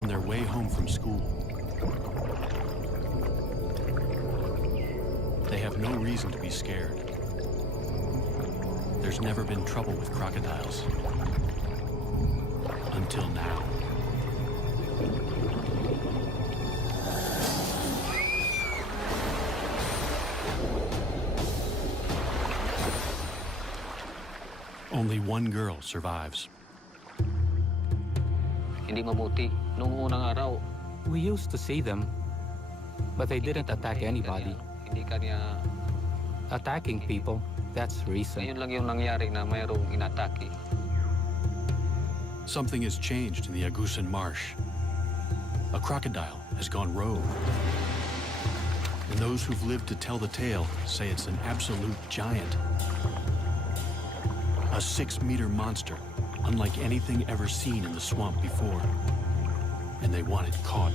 On their way home from school. They have no reason to be scared. There's never been trouble with crocodiles. Until now. Only one girl survives. Hindi mabuti. Nung unang araw, We used to see them, but they didn't attack anybody. Hindi kanya. Attacking people, that's recent. Ngayon lang yung nangyari na mayroong inatake. Something has changed in the Agusan Marsh. A crocodile has gone rogue. And those who've lived to tell the tale say it's an absolute giant. A 6-meter monster, unlike anything ever seen in the swamp before. And they want it caught.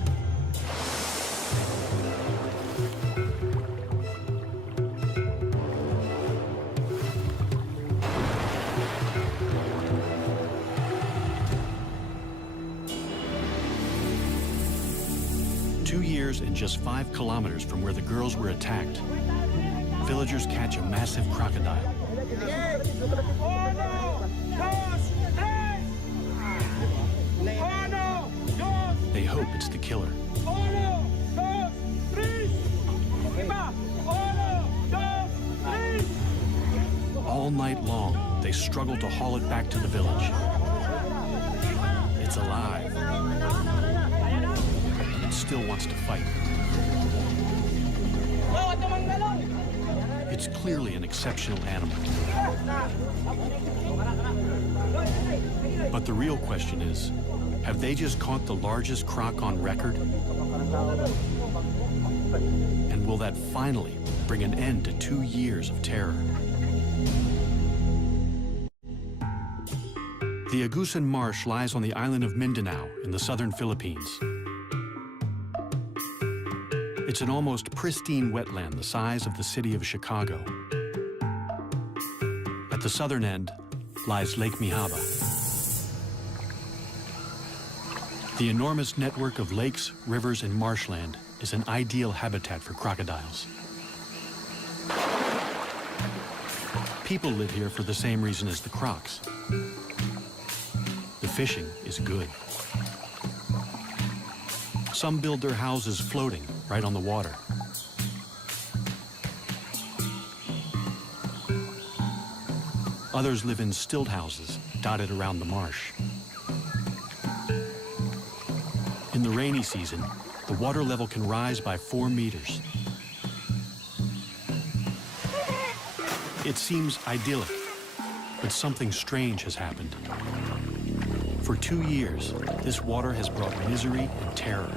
And just 5 kilometers from where the girls were attacked, villagers catch a massive crocodile. They hope it's the killer. All night long, they struggle to haul it back to the village. It's alive. Still wants to fight. It's clearly an exceptional animal. But the real question is, have they just caught the largest croc on record? And will that finally bring an end to 2 years of terror? The Agusan Marsh lies on the island of Mindanao in the southern Philippines. It's an almost pristine wetland the size of the city of Chicago. At the southern end lies Lake Mihaba. The enormous network of lakes, rivers, and marshland is an ideal habitat for crocodiles. People live here for the same reason as the crocs. The fishing is good. Some build their houses floating right on the water. Others live in stilt houses dotted around the marsh. In the rainy season, the water level can rise by 4 meters. It seems idyllic, but something strange has happened. For 2 years, this water has brought misery and terror.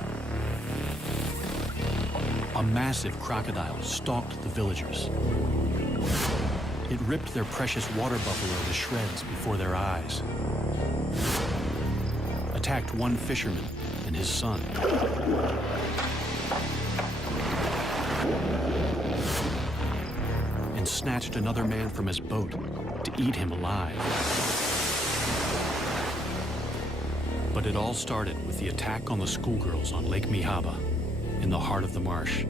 A massive crocodile stalked the villagers. It ripped their precious water buffalo to shreds before their eyes. Attacked one fisherman and his son. And snatched another man from his boat to eat him alive. But it all started with the attack on the schoolgirls on Lake Mihaba, in the heart of the marsh.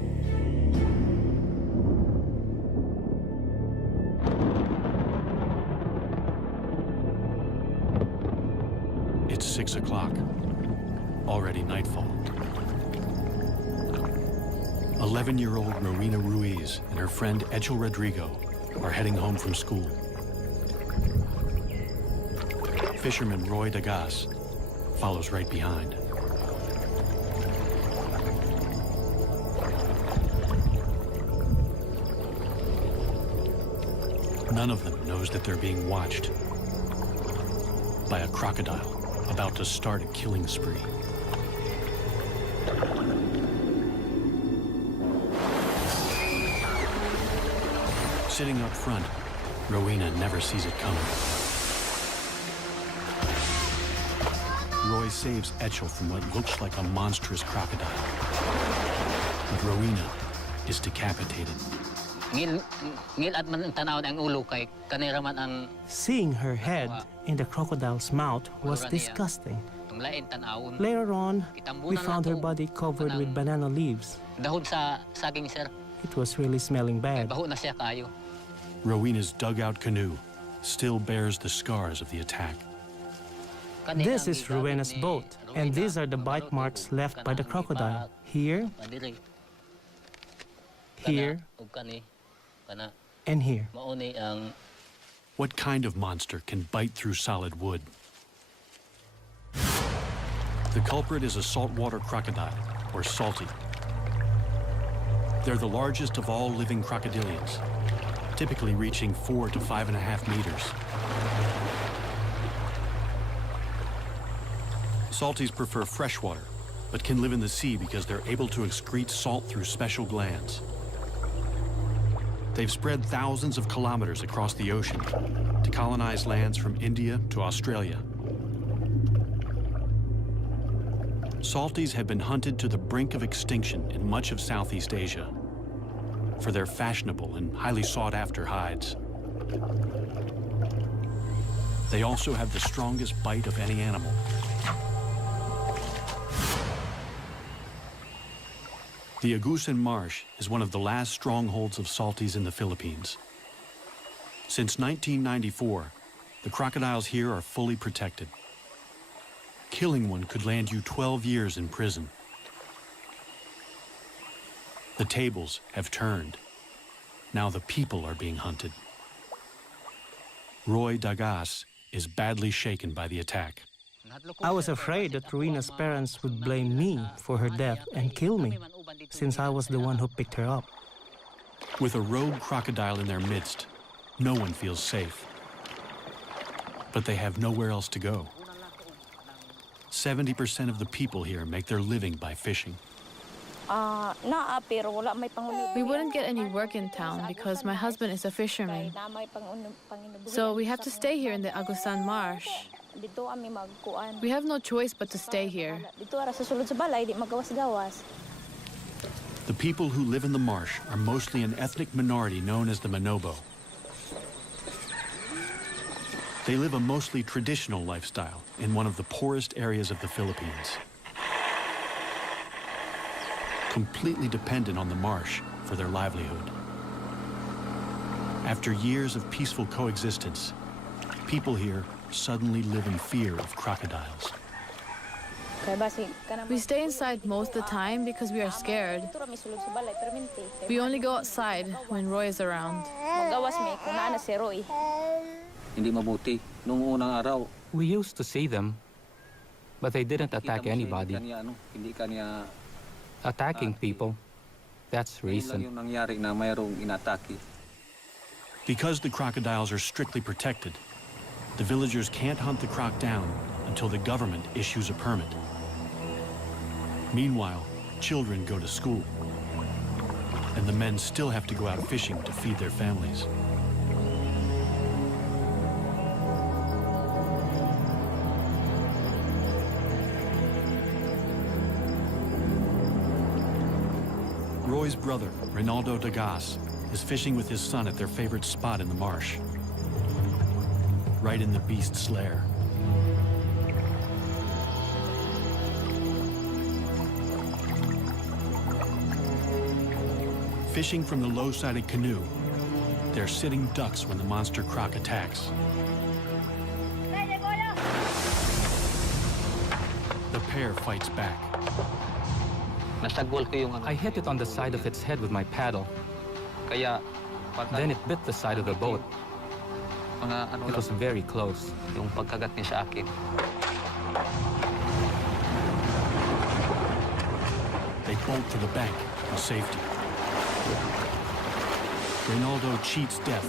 It's 6 o'clock, already nightfall. 11-year-old Marina Ruiz and her friend Echel Rodrigo are heading home from school. Fisherman Roy Dagas follows right behind. None of them knows that they're being watched by a crocodile about to start a killing spree. Sitting up front, Rowena never sees it coming. Roy saves Echel from what looks like a monstrous crocodile. But Rowena is decapitated. Seeing her head in the crocodile's mouth was disgusting. Lain tanawon. Later on, we Kitambunan found her nato body covered with banana leaves. dahon sa saging, sir. It was really smelling Kay bad. baho na siya kayo. Rowena's dugout canoe still bears the scars of the attack. Kani This ang is gigamit Rowena's ni boat, and Rowena, these are the bite kabalot marks ug left by the kanang crocodile. iba- Here, Madiri. here, Ug kani kana and here. mauni ang What kind of monster can bite through solid wood? The culprit is a saltwater crocodile, or salty. They're the largest of all living crocodilians, typically reaching 4 to 5.5 meters. Salties prefer fresh water, but can live in the sea because they're able to excrete salt through special glands. They've spread thousands of kilometers across the ocean to colonize lands from India to Australia. Salties have been hunted to the brink of extinction in much of Southeast Asia for their fashionable and highly sought-after hides. They also have the strongest bite of any animal. The Agusan Marsh is one of the last strongholds of salties in the Philippines. Since 1994, the crocodiles here are fully protected. Killing one could land you 12 years in prison. The tables have turned. Now the people are being hunted. Roy Dagas is badly shaken by the attack. I was afraid that Rowena's parents would blame me for her death and kill me, since I was the one who picked her up. With a rogue crocodile in their midst, no one feels safe. But they have nowhere else to go. 70% of the people here make their living by fishing. We wouldn't get any work in town because my husband is a fisherman. So we have to stay here in the Agusan Marsh. We have no choice but to stay here. The people who live in the marsh are mostly an ethnic minority known as the Manobo. They live a mostly traditional lifestyle in one of the poorest areas of the Philippines, completely dependent on the marsh for their livelihood. After years of peaceful coexistence, people here suddenly live in fear of crocodiles. We stay inside most of the time because we are scared. We only go outside when Roy is around. Hindi mabuti. Nung unang araw, We used to see them, but they didn't kita attack mo siya, anybody. hindi kanya Attacking people, that's yun lang recent. yung nangyari na mayroong inatake. Because the crocodiles are strictly protected, the villagers can't hunt the croc down until the government issues a permit. Meanwhile, children go to school, and the men still have to go out fishing to feed their families. Roy's brother, Rinaldo Dagas, is fishing with his son at their favorite spot in the marsh, right in the beast's lair. Fishing from the low-sided canoe, they're sitting ducks when the monster croc attacks. The pair fights back. Nasagwal ko yung ano. I hit it on the side of its head with my paddle. Kaya, Then it bit the side of the boat. mga ano It lang, was very close. yung pagkagat niya sa akin. They bolt to the bank for safety. Reynaldo cheats death,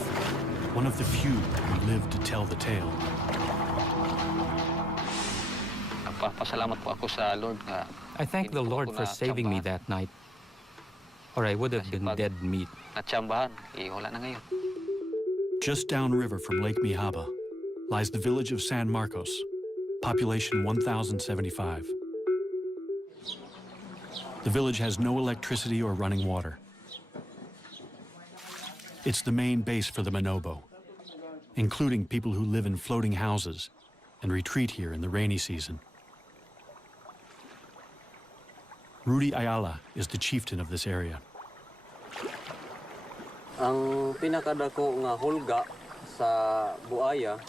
one of the few who live to tell the tale. Nagpapasalamat po ako sa Lord nga I thank the hindi po Lord ako for saving me natsambahan. that night, or I would have Kasi been pag dead meat. natsambahan, wala na ngayon. Just downriver from Lake Mihaba lies the village of San Marcos, population 1,075. The village has no electricity or running water. It's the main base for the Manobo, including people who live in floating houses and retreat here in the rainy season. Rudy Ayala is the chieftain of this area. Ang pinakadako nga hulga sa buaya.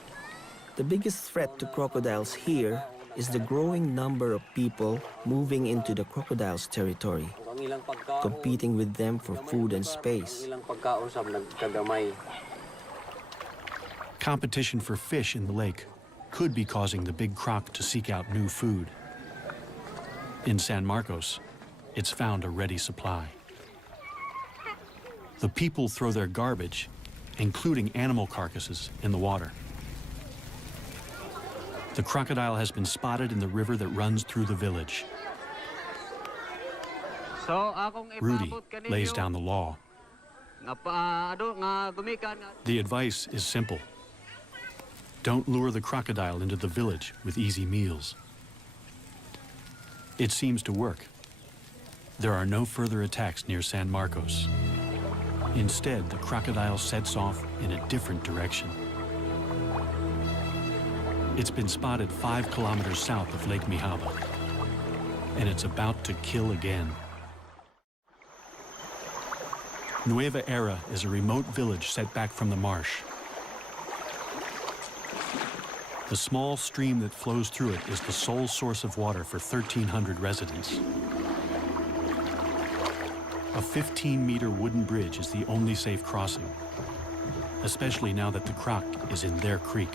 The biggest threat to crocodiles here is the growing number of people moving into the crocodiles' territory, Ang ilang pagkaon, competing with them for food and space. Ang ilang pagkaon sa nagkagamay. Competition for fish in the lake could be causing the big croc to seek out new food. In San Marcos, it's found a ready supply. The people throw their garbage, including animal carcasses, in the water. The crocodile has been spotted in the river that runs through the village. So, akong Rudy ipabot kaninyo, lays down the law. nga gumikan The advice is simple. Don't lure the crocodile into the village with easy meals. It seems to work. There are no further attacks near San Marcos. Instead, the crocodile sets off in a different direction. It's been spotted 5 kilometers south of Lake Mihaba, and it's about to kill again. Nueva Era is a remote village set back from the marsh. The small stream that flows through it is the sole source of water for 1,300 residents. A 15-meter wooden bridge is the only safe crossing, especially now that the croc is in their creek.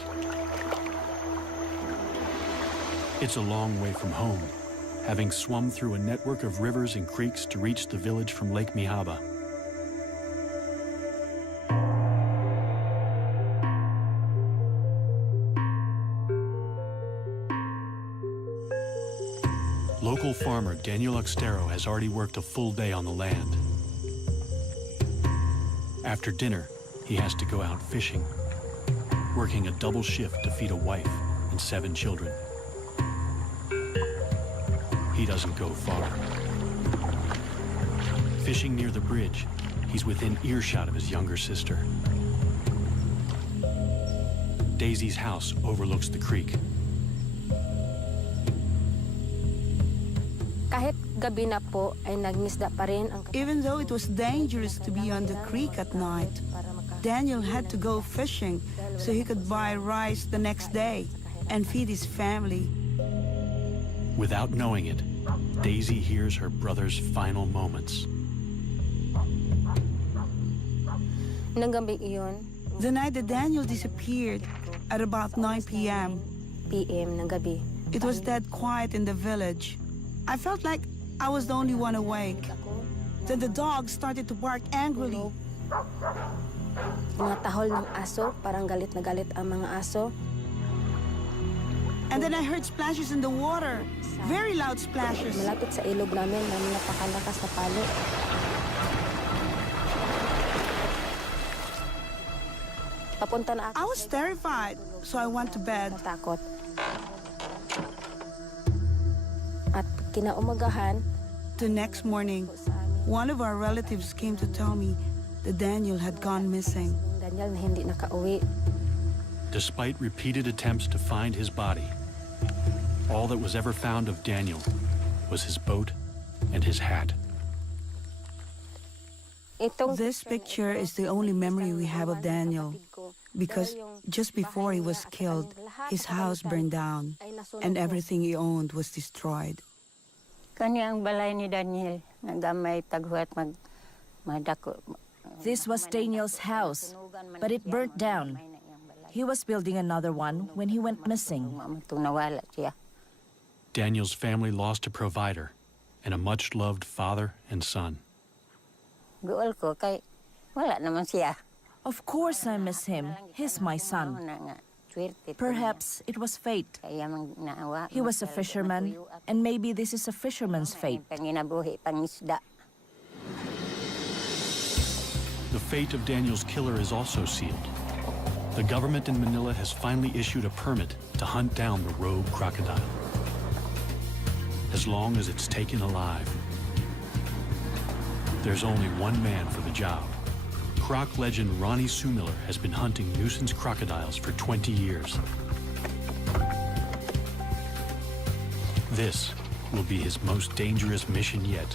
It's a long way from home, having swum through a network of rivers and creeks to reach the village from Lake Mihaba. Local farmer Daniel Oxtero has already worked a full day on the land. After dinner, he has to go out fishing, working a double shift to feed a wife and 7 children. He doesn't go far. Fishing near the bridge, he's within earshot of his younger sister. Daisy's house overlooks the creek. Kahit gabi na po ay nagmisda pa rin ang Even though it was dangerous to be on the creek at night, Daniel had to go fishing so he could buy rice the next day and feed his family. Without knowing it, Daisy hears her brother's final moments. Nang gabi iyon, The night that Daniel disappeared at about 9 p.m., PM ng gabi. it was dead quiet in the village. I felt like I was the only one awake. Then the dog started to bark angrily. Mga tahol ng aso, parang galit na galit ang mga aso. And then I heard splashes in the water. Very loud splashes. Malapit sa ilog namin na napakalakas na palo. Papunta na ako. I was terrified, so I went to bed. Natakot. At kinaumagahan, The next morning, one of our relatives came to tell me that Daniel had gone missing. Daniel na hindi nakauwi. Despite repeated attempts to find his body, all that was ever found of Daniel was his boat and his hat. This picture is the only memory we have of Daniel, because just before he was killed, his house burned down and everything he owned was destroyed. Kani ang balay ni Daniel, nagamay taghuat madako. This was Daniel's house, but it burnt down. He was building another one when he went missing. Nawala siya. Daniel's family lost a provider and a much-loved father and son. Guol ko kay wala naman siya. Of course I miss him. He's my son. Perhaps it was fate. He was a fisherman, and maybe this is a fisherman's fate. Panginabuhi, pangisda. The fate of Daniel's killer is also sealed. The government in Manila has finally issued a permit to hunt down the rogue crocodile, as long as it's taken alive. There's only one man for the job. Croc legend Ronnie Sumiller has been hunting nuisance crocodiles for 20 years. This will be his most dangerous mission yet.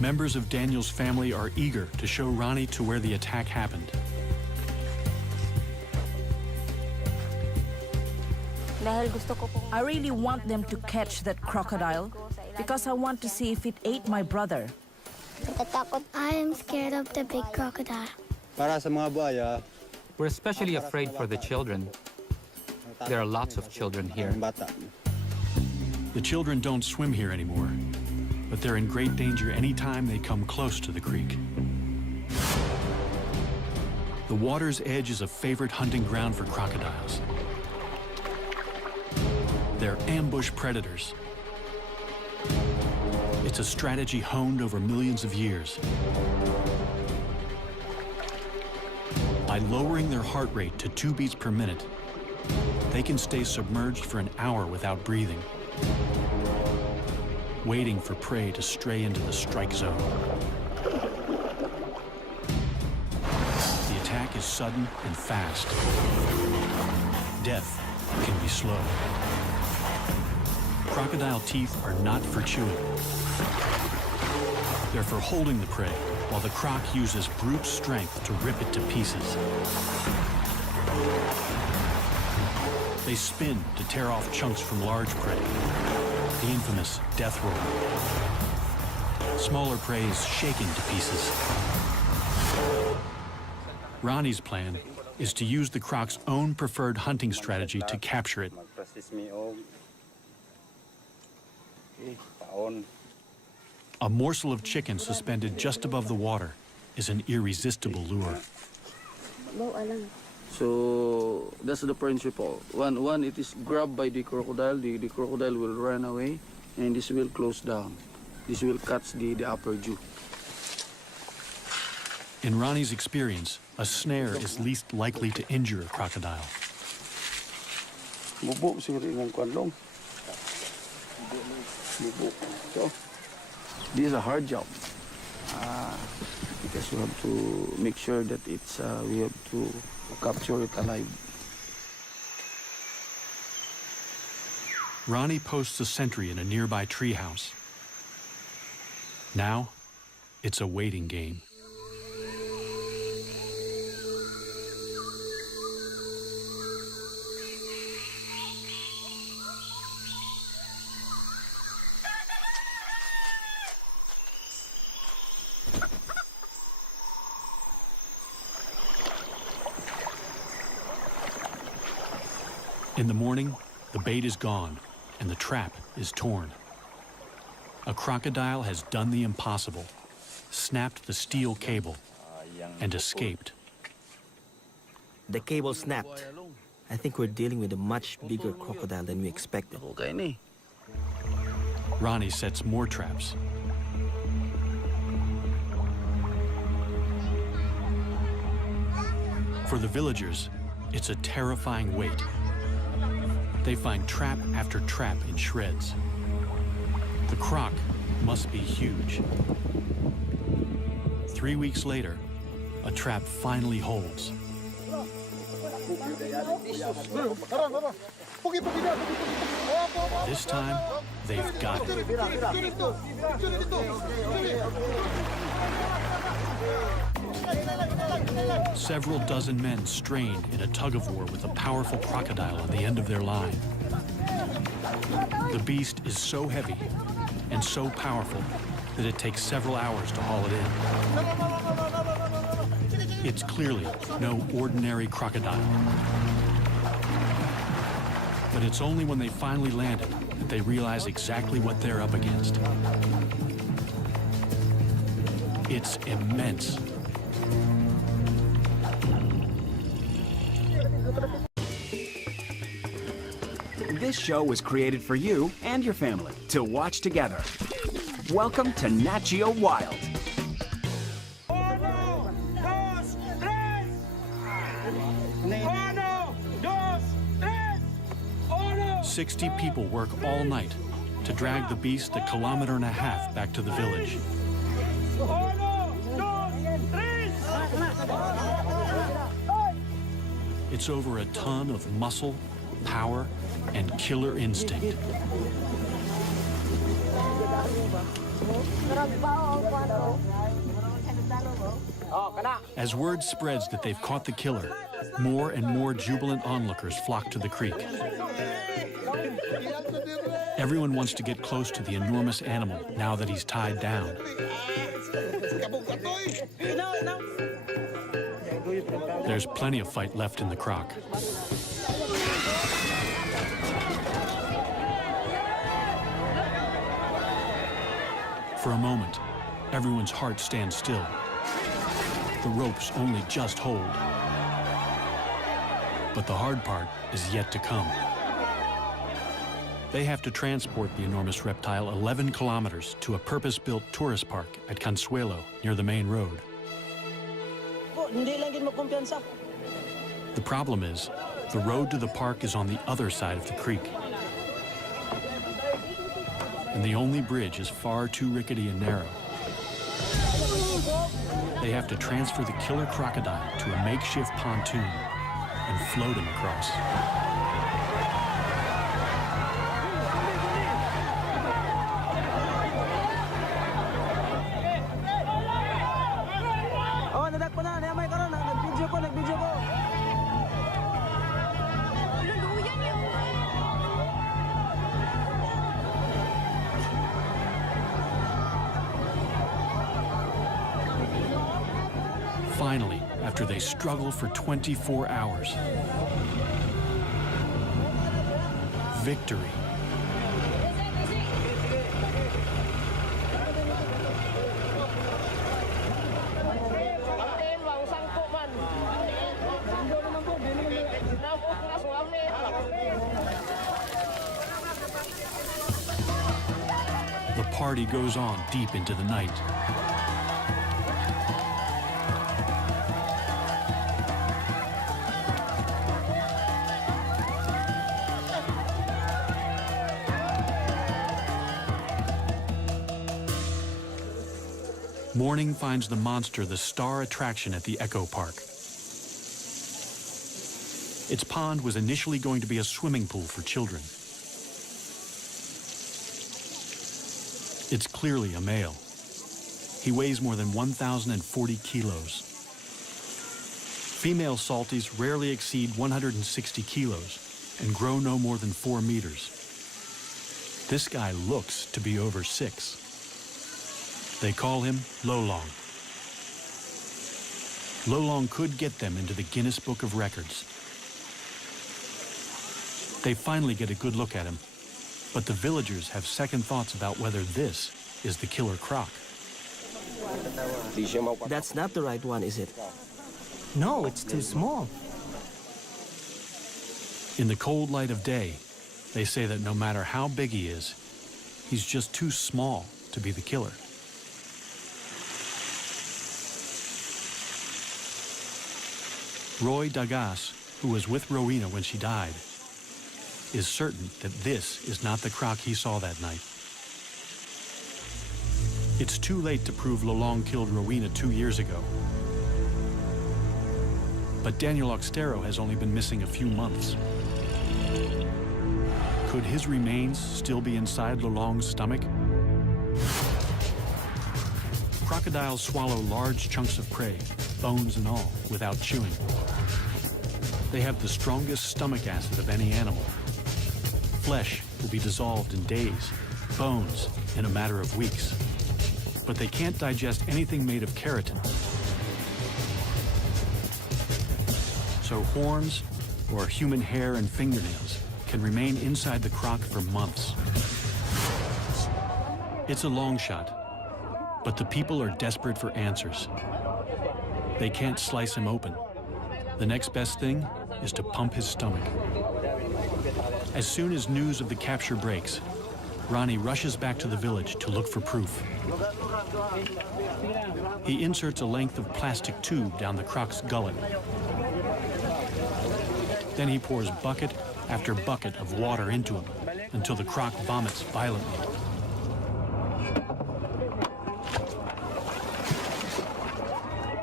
Members of Daniel's family are eager to show Ronnie to where the attack happened. I really want them to catch that crocodile because I want to see if it ate my brother. I am scared of the big crocodile. Para sa mga buhaya, We're especially afraid for the children. There are lots of children here. bata. The children don't swim here anymore, but they're in great danger anytime they come close to the creek. The water's edge is a favorite hunting ground for crocodiles. They're ambush predators. It's a strategy honed over millions of years. By lowering their heart rate to 2 beats per minute, they can stay submerged for an hour without breathing, waiting for prey to stray into the strike zone. The attack is sudden and fast. Death can be slow. Crocodile teeth are not for chewing. They're for holding the prey, while the croc uses brute strength to rip it to pieces. They spin to tear off chunks from large prey, the infamous death roll. Smaller prey is shaken to pieces. Ronnie's plan is to use the croc's own preferred hunting strategy to capture it. A morsel of chicken suspended just above the water is an irresistible lure. So that's the principle. One, it is grabbed by the crocodile. The crocodile will run away, and this will close down. This will catch the upper jaw. In Ronnie's experience, a snare is least likely to injure a crocodile. Bubo siguro yung kwanlong. So, this is a hard job because we have to make sure that it's we have to capture it alive. Ronnie posts a sentry in a nearby treehouse. Now, it's a waiting game. In the morning, the bait is gone and the trap is torn. A crocodile has done the impossible, snapped the steel cable, and escaped. The cable snapped. I think we're dealing with a much bigger crocodile than we expected. Ronnie sets more traps. For the villagers, it's a terrifying wait. They find trap after trap in shreds. The croc must be huge. 3 weeks later, a trap finally holds. This time, they've got it. Several dozen men strain in a tug-of-war with a powerful crocodile on the end of their line. The beast is so heavy and so powerful that it takes several hours to haul it in. It's clearly no ordinary crocodile. But it's only when they finally land it that they realize exactly what they're up against. It's immense. This show was created for you and your family to watch together. Welcome to Nat Geo Wild. 60 people work all night to drag the beast 1.5 kilometers back to the village. It's over a ton of muscle, power and killer instinct. As word spreads that they've caught the killer, more and more jubilant onlookers flock to the creek. Everyone wants to get close to the enormous animal now that he's tied down. There's plenty of fight left in the croc. For a moment, everyone's heart stands still. The ropes only just hold. But the hard part is yet to come. They have to transport the enormous reptile 11 kilometers to a purpose-built tourist park at Consuelo, near the main road. The problem is, the road to the park is on the other side of the creek. And the only bridge is far too rickety and narrow. They have to transfer the killer crocodile to a makeshift pontoon and float him across. Finally, after they struggle for 24 hours, victory. The party goes on deep into the night. Morning finds the monster the star attraction at the Echo Park. Its pond was initially going to be a swimming pool for children. It's clearly a male. He weighs more than 1,040 kilos. Female salties rarely exceed 160 kilos and grow no more than 4 meters. This guy looks to be over 6. They call him Lolong. Lolong could get them into the Guinness Book of Records. They finally get a good look at him, but the villagers have second thoughts about whether this is the killer croc. That's not the right one, is it? No, it's too small. In the cold light of day, they say that no matter how big he is, he's just too small to be the killer. Roy Dagas, who was with Rowena when she died, is certain that this is not the croc he saw that night. It's too late to prove Lolong killed Rowena 2 years ago. But Daniel Oxtero has only been missing a few months. Could his remains still be inside Lolong's stomach? Crocodiles swallow large chunks of prey, bones and all, without chewing. They have the strongest stomach acid of any animal. Flesh will be dissolved in days, bones in a matter of weeks. But they can't digest anything made of keratin. So horns or human hair and fingernails can remain inside the croc for months. It's a long shot, but the people are desperate for answers. They can't slice him open. The next best thing is to pump his stomach. As soon as news of the capture breaks, Ronnie rushes back to the village to look for proof. He inserts a length of plastic tube down the croc's gullet. Then he pours bucket after bucket of water into him until the croc vomits violently.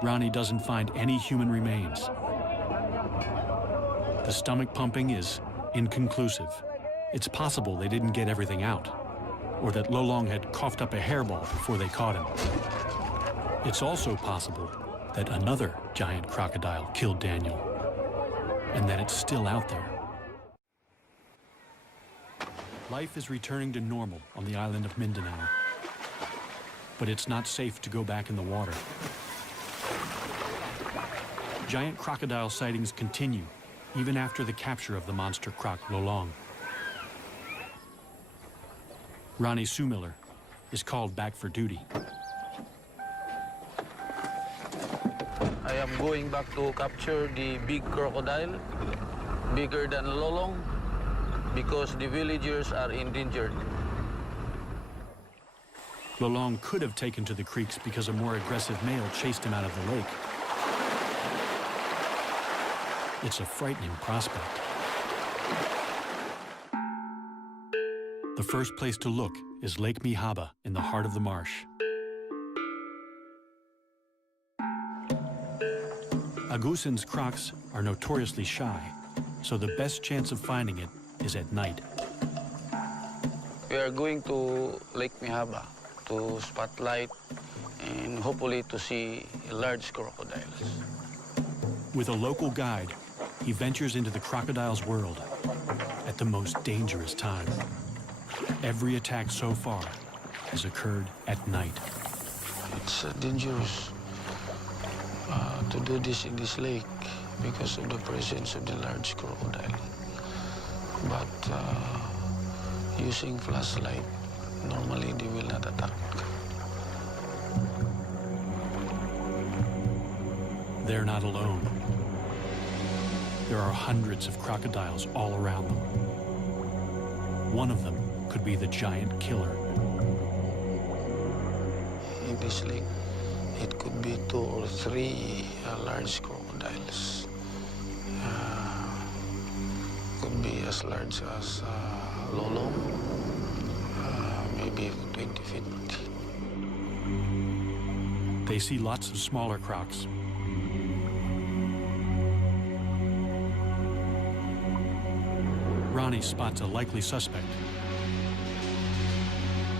Ronnie doesn't find any human remains. The stomach pumping is inconclusive. It's possible they didn't get everything out, or that Lolong had coughed up a hairball before they caught him. It's also possible that another giant crocodile killed Daniel, and that it's still out there. Life is returning to normal on the island of Mindanao, but it's not safe to go back in the water. Giant crocodile sightings continue even after the capture of the monster croc Lolong. Ronnie Sumiller is called back for duty. I am going back to capture the big crocodile, bigger than Lolong, because the villagers are endangered. Lolong could have taken to the creeks because a more aggressive male chased him out of the lake. It's a frightening prospect. The first place to look is Lake Mihaba in the heart of the marsh. Agusan's crocs are notoriously shy, so the best chance of finding it is at night. We are going to Lake Mihaba to spotlight and hopefully to see large crocodiles. With a local guide, he ventures into the crocodile's world at the most dangerous time. Every attack so far has occurred at night. It's dangerous to do this in this lake because of the presence of the large crocodile. But using flashlight, normally they will not attack. They're not alone. There are hundreds of crocodiles all around them. One of them could be the giant killer. In this lake, it could be 2 or 3 large crocodiles. Could be as large as Lolong, maybe 20 feet. They see lots of smaller crocs. Ronnie spots a likely suspect.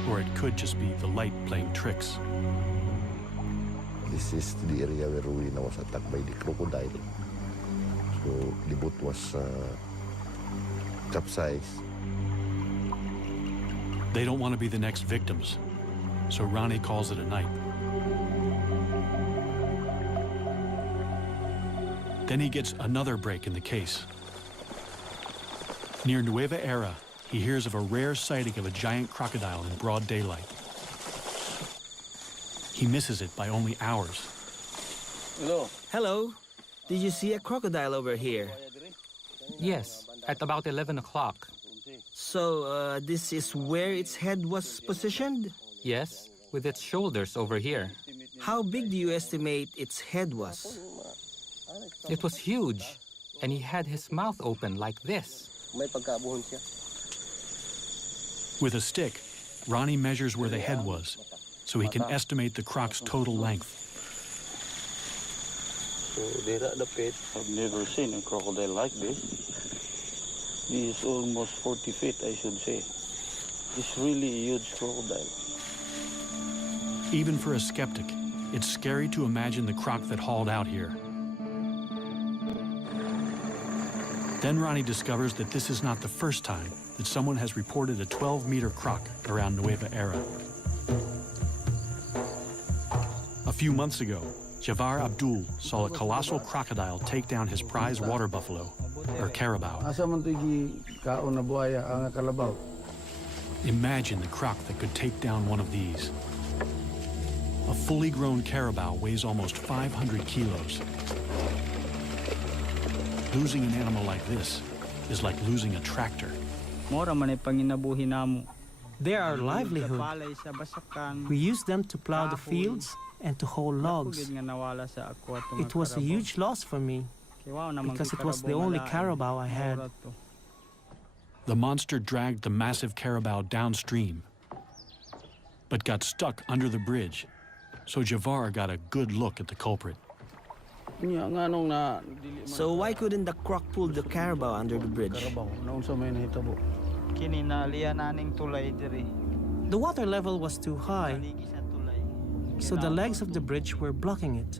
Or it could just be the light playing tricks. This is the area where Rowena was attacked by the crocodile. So the boat was capsized. They don't want to be the next victims, so Ronnie calls it a night. Then he gets another break in the case. Near Nueva Era, he hears of a rare sighting of a giant crocodile in broad daylight. He misses it by only hours. Hello. Hello. Did you see a crocodile over here? Yes, at about 11 o'clock. So, this is where its head was positioned? Yes, with its shoulders over here. How big do you estimate its head was? It was huge, and he had his mouth open like this. With a stick, Ronnie measures where the head was, so he can estimate the croc's total length. I've never seen a crocodile like this. He is almost 40 feet, I should say. It's really a huge crocodile. Even for a skeptic, it's scary to imagine the croc that hauled out here. Then Ronnie discovers that this is not the first time that someone has reported a 12-meter croc around Nueva Era. A few months ago, Javar Abdul saw a colossal crocodile take down his prize water buffalo, or carabao. Imagine the croc that could take down one of these. A fully grown carabao weighs almost 500 kilos. Losing an animal like this is like losing a tractor. They're our livelihood. We use them to plow the fields and to haul logs. It was a huge loss for me because it was the only carabao I had. The monster dragged the massive carabao downstream, but got stuck under the bridge, so Javar got a good look at the culprit. So why couldn't the croc pull the carabao under the bridge? The water level was too high, so the legs of the bridge were blocking it.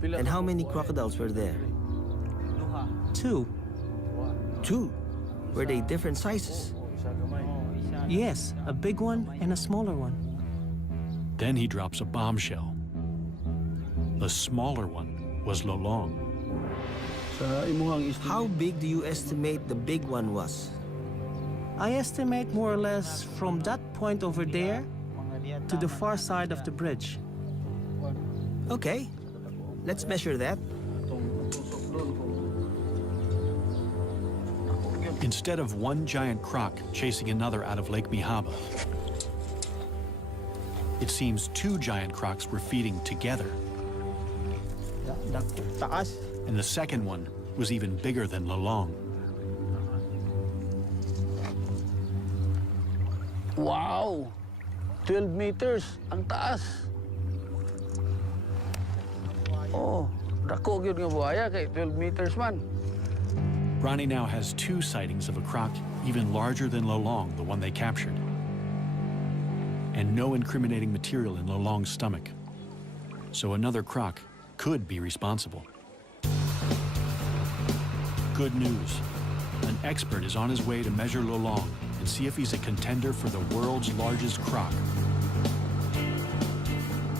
And how many crocodiles were there? 2. 2? Were they different sizes? Yes, a big one and a smaller one. Then he drops a bombshell. The smaller one was Lolong. How big do you estimate the big one was? I estimate more or less from that point over there to the far side of the bridge. Okay, let's measure that. Instead of one giant croc chasing another out of Lake Mihaba, it seems 2 giant crocs were feeding together. And the second one was even bigger than Lolong. Wow! 12 meters ang taas. Oh, dako gyud nga buhaya kay 12 meters man. Ronnie now has 2 sightings of a croc even larger than Lolong, the one they captured. And no incriminating material in Lolong's stomach. So another croc could be responsible. Good news. An expert is on his way to measure Lolong and see if he's a contender for the world's largest croc.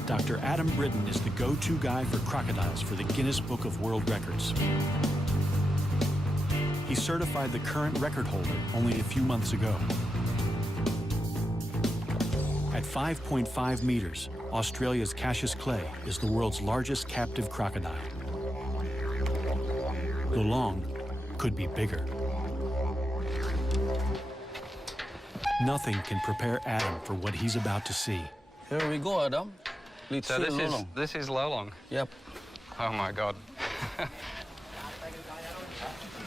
Dr. Adam Britton is the go-to guy for crocodiles for the Guinness Book of World Records. He certified the current record holder only a few months ago. At 5.5 meters, Australia's Cassius Clay is the world's largest captive crocodile. Lolong could be bigger. Nothing can prepare Adam for what he's about to see. Here we go, Adam. Let's So see this Lolong. is Lolong. Yep. Oh my God.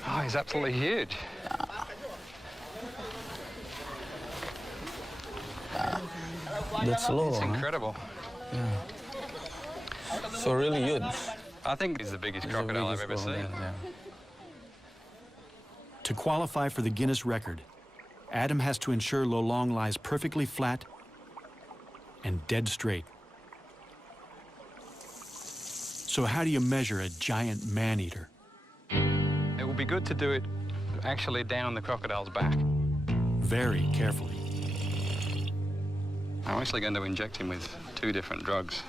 Oh, he's absolutely huge. That's Lolong. It's huh? incredible. Yeah. So really huge. I think he's the biggest crocodile I've ever seen. Yeah. To qualify for the Guinness record, Adam has to ensure Lolong lies perfectly flat and dead straight. So how do you measure a giant man-eater? It would be good to do it actually down the crocodile's back. Very carefully. I'm actually going to inject him with 2 different drugs.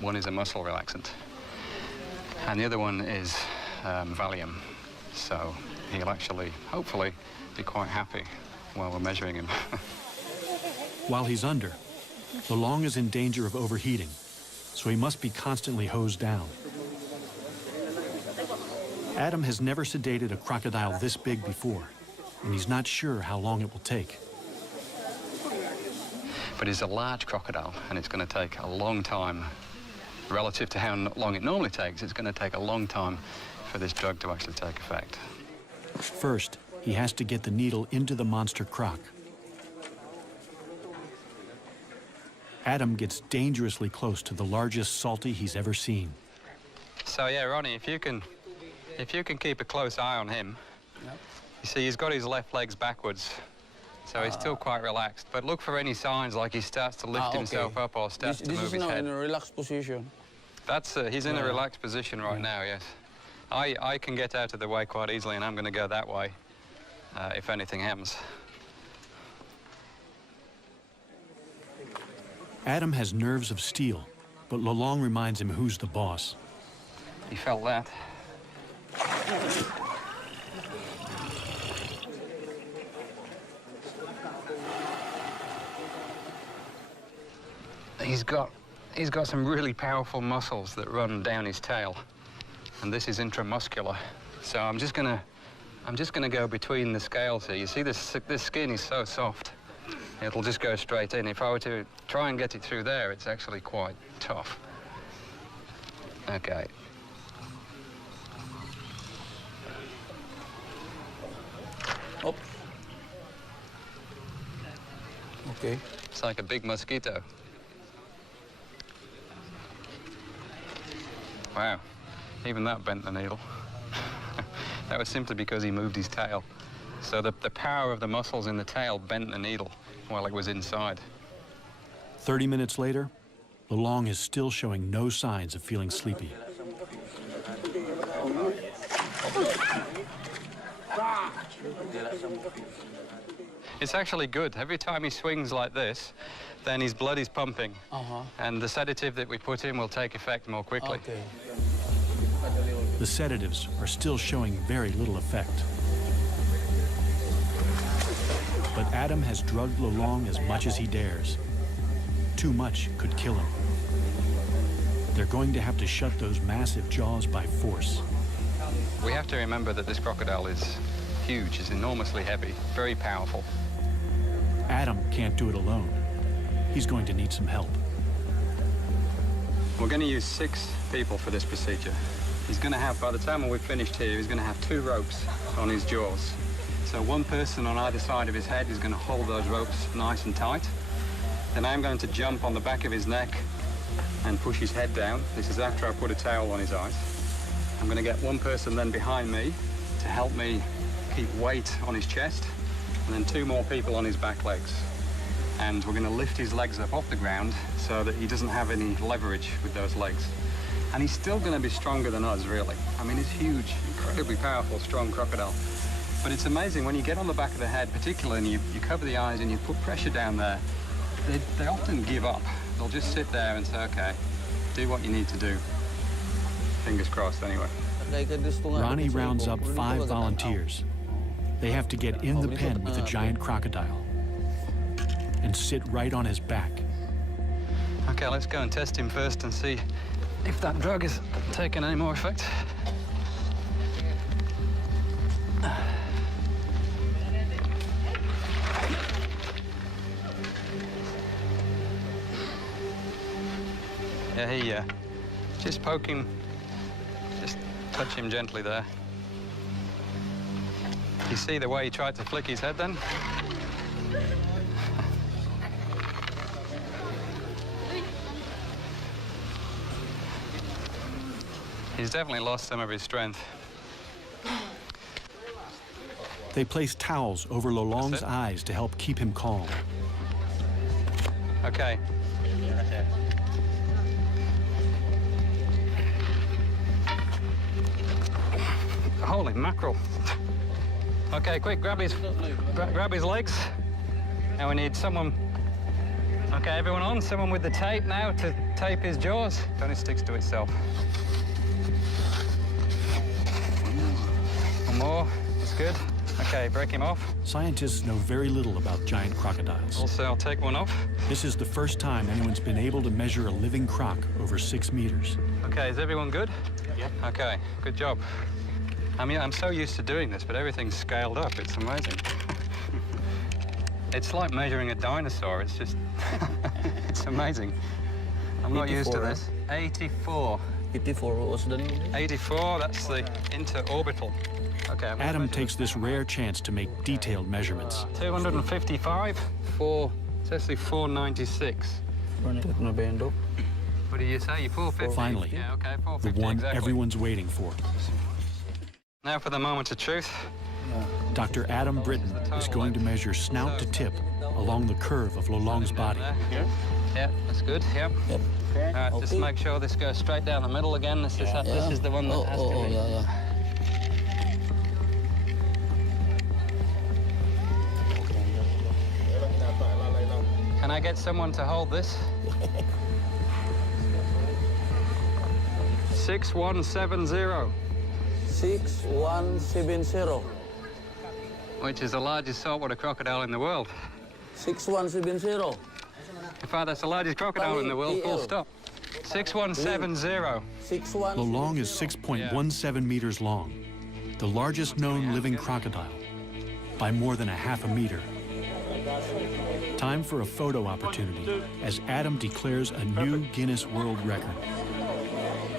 One is a muscle relaxant, and the other one is Valium. So he'll actually, hopefully, be quite happy while we're measuring him. While he's under, Lolong is in danger of overheating, so he must be constantly hosed down. Adam has never sedated a crocodile this big before, and he's not sure how long it will take. But it's a large crocodile, and it's going to take a long time. Relative to how long it normally takes, it's going to take a long time for this drug to actually take effect. First, he has to get the needle into the monster croc. Adam gets dangerously close to the largest salty he's ever seen. So yeah, Ronnie, if you can keep a close eye on him, you see he's got his left legs backwards, so he's still quite relaxed. But look for any signs like he starts to lift himself up or starts to move his head. This is now in a relaxed position. That's he's in a relaxed position right now. Yes, I can get out of the way quite easily, and I'm going to go that way if anything happens. Adam has nerves of steel, but Lolong reminds him who's the boss. He felt that. He's got some really powerful muscles that run down his tail, and this is intramuscular. So I'm just gonna go between the scales here. You see this skin is so soft, it'll just go straight in. If I were to try and get it through there, it's actually quite tough. Okay. Okay. It's like a big mosquito. Wow, even that bent the needle. That was simply because he moved his tail. So the power of the muscles in the tail bent the needle while it was inside. 30 minutes later, Lolong is still showing no signs of feeling sleepy. It's actually good. Every time he swings like this, then his blood is pumping. And the sedative that we put in will take effect more quickly. Okay. The sedatives are still showing very little effect. But Adam has drugged Lolong as much as he dares. Too much could kill him. They're going to have to shut those massive jaws by force. We have to remember that this crocodile is huge, is enormously heavy, very powerful. Adam can't do it alone. He's going to need some help. We're going to use 6 people for this procedure. He's going to have, by the time we've finished here, he's going to have 2 ropes on his jaws. So one person on either side of his head is going to hold those ropes nice and tight. Then I'm going to jump on the back of his neck and push his head down. This is after I put a towel on his eyes. I'm going to get one person then behind me to help me keep weight on his chest, and then 2 more people on his back legs. And we're going to lift his legs up off the ground so that he doesn't have any leverage with those legs. And he's still going to be stronger than us, really. I mean, he's huge, incredibly powerful, strong crocodile. But it's amazing, when you get on the back of the head, particularly, and you cover the eyes and you put pressure down there, they often give up. They'll just sit there and say, okay, do what you need to do. Fingers crossed, anyway. Ronnie rounds up 5 volunteers. They have to get in the pen with the giant crocodile and sit right on his back. Okay, let's go and test him first and see if that drug is taking any more effect. Yeah, just poke him, just touch him gently there. You see the way he tried to flick his head then? He's definitely lost some of his strength. They place towels over Lolong's eyes to help keep him calm. Okay. Holy mackerel. Okay, quick, grab his legs. Now we need someone. Okay, everyone on. Someone with the tape now to tape his jaws. It only sticks to itself. One more. That's good. Okay, break him off. Scientists know very little about giant crocodiles. Also, I'll take one off. This is the first time anyone's been able to measure a living croc over 6 meters. Okay, is everyone good? Yep. Okay, good job. I mean, I'm so used to doing this, but everything's scaled up. It's amazing. It's like measuring a dinosaur. It's just, it's amazing. I'm not used to this. 84. 84, what was the name? 84, that's the interorbital. Okay. Adam takes this rare chance to make detailed measurements. 255, it's actually 496. What do you say? You 450? Finally, yeah, okay, 450, the one exactly. everyone's waiting for. Now for the moment of truth. Dr. Adam Britton is going to measure snout to tip along the curve of Lolong's body. Yeah, that's good, yep. All right, just make sure this goes straight down the middle again. This is the one that has to be. Can I get someone to hold this? 6170. 6170. Which is the largest saltwater crocodile in the world. 6170. In fact, that's the largest crocodile in the world, full stop. 6170. Lolong is 6.17 meters long, the largest known living crocodile, by more than a half a meter. Time for a photo opportunity as Adam declares a new Guinness World Record.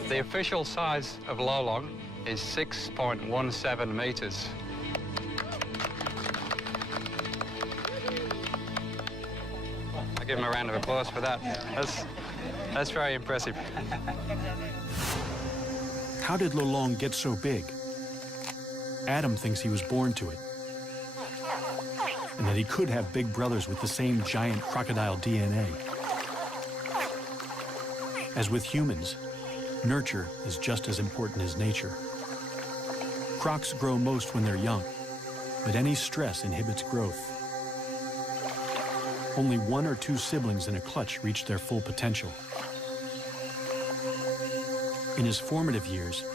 The official size of Lolong is 6.17 meters. give him a round of applause for that. That's very impressive. How did Lolong get so big? Adam thinks he was born to it, and that he could have big brothers with the same giant crocodile DNA. As with humans, nurture is just as important as nature. Crocs grow most when they're young, but any stress inhibits growth. Only 1 or 2 siblings in a clutch reach their full potential. In his formative years,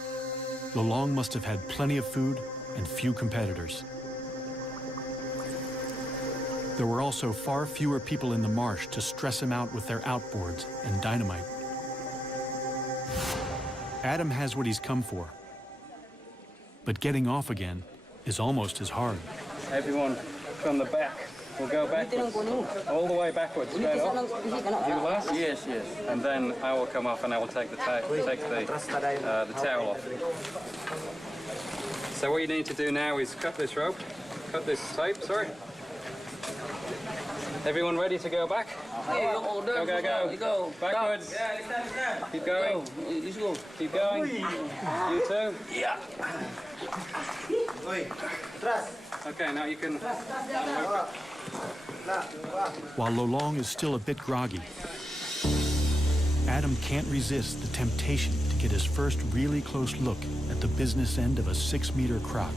Lolong must have had plenty of food and few competitors. There were also far fewer people in the marsh to stress him out with their outboards and dynamite. Adam has what he's come for, but getting off again is almost as hard. Everyone from the back will go backwards, all the way backwards, straight off. You last? Yes, yes. And then I will come off and I will take the towel off. So what you need to do now is cut this rope, cut this tape, sorry. Everyone ready to go back? Go. Go. Backwards. Keep going. Keep going. You too. Yeah. Okay, now you can... While Lolong is still a bit groggy, Adam can't resist the temptation to get his first really close look at the business end of a 6-meter croc.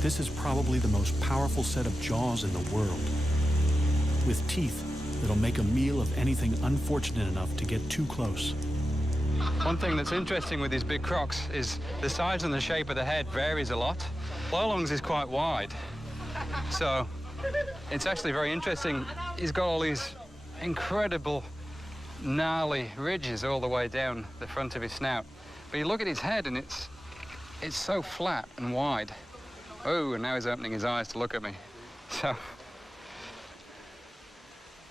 This is probably the most powerful set of jaws in the world, with teeth that'll make a meal of anything unfortunate enough to get too close. One thing that's interesting with these big crocs is the size and the shape of the head varies a lot. Lolong's is quite wide, so it's actually very interesting. He's got all these incredible gnarly ridges all the way down the front of his snout. But you look at his head and it's so flat and wide. Oh, and now he's opening his eyes to look at me. So,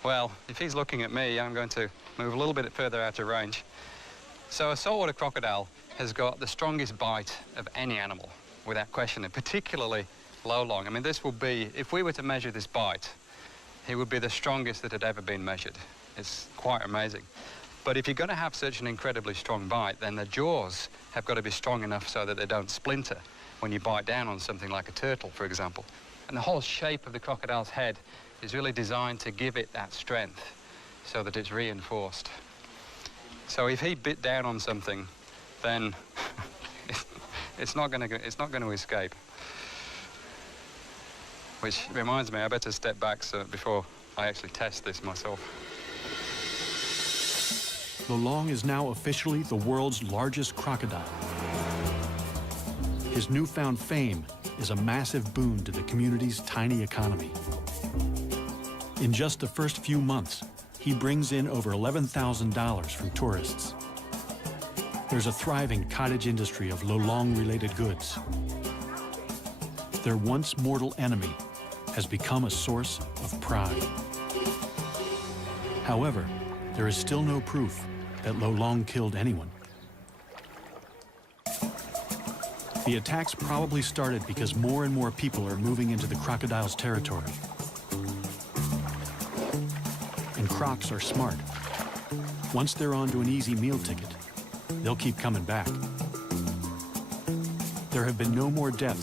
well, if he's looking at me, I'm going to move a little bit further out of range. So a saltwater crocodile has got the strongest bite of any animal, without question, and particularly Lolong. I mean, this will be, if we were to measure this bite, he would be the strongest that had ever been measured. It's quite amazing. But if you're going to have such an incredibly strong bite, then the jaws have got to be strong enough so that they don't splinter when you bite down on something like a turtle, for example. And the whole shape of the crocodile's head is really designed to give it that strength so that it's reinforced. So if he bit down on something, then it's not going to escape. Which reminds me, I better step back before I actually test this myself. Lolong is now officially the world's largest crocodile. His newfound fame is a massive boon to the community's tiny economy. In just the first few months, he brings in over $11,000 from tourists. There's a thriving cottage industry of Lolong-related goods. Their once mortal enemy has become a source of pride. However, there is still no proof that Lolong killed anyone. The attacks probably started because more and more people are moving into the crocodile's territory. And crocs are smart. Once they're onto an easy meal ticket, they'll keep coming back. There have been no more deaths